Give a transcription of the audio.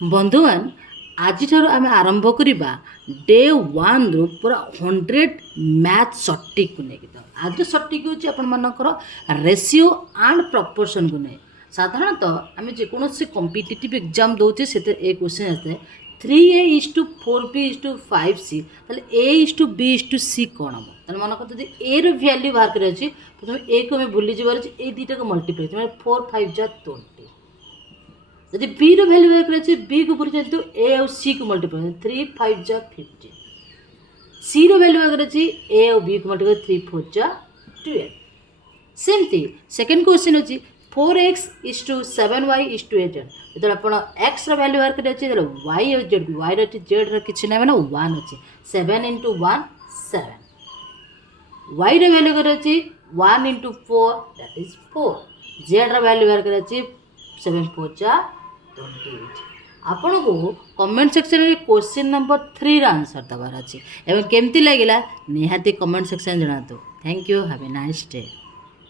बंधुगण आज आम आरंभ करवा डे 1 रु पूरा 100 मैथ सटिक को लेकिन आज सटिक हूँ रेशियो एंड प्रपोर्शन को नहीं। साधारणतः आम जेकोसी कॉम्पिटिटिव एग्जाम दौचे से क्वेश्चन आते 3a:4b:5c a:b:c कौन हम मन कर ए रैल्यू बाहर कर प्रथम ए को आम भूली जबार ये दुटा को मल्टीप्लाई 4 5 जा 20 जब बी रैल्यू बाहर कर बी को भूली जाए ए आउ सी को मल्टीप्लाई 3 5 जा 50 सी रैल्यू बाहर कर ए आउ बी को मल्टीप्लाई 3 4 जा 12 सेमती सेकेंड क्वेश्चन अच्छी 4x:7y:8 जो आप एक्स रैल्यू बाहर कर वाई और जेड वाई जेड रही ना मैंने 1 अच्छे 7 × 1 7 वाई रैल्यू कर 1 × 4 दैट इज 4 जेड रैल्यू बाहर कर 7 4 जा 28 आपन को कमेंट सेक्शन में क्वेश्चन नंबर 3 आंसर दबार अच्छे एवं केमती लगे निहाती कमेंट सेक्शन जनातु। Thank you have a nice day.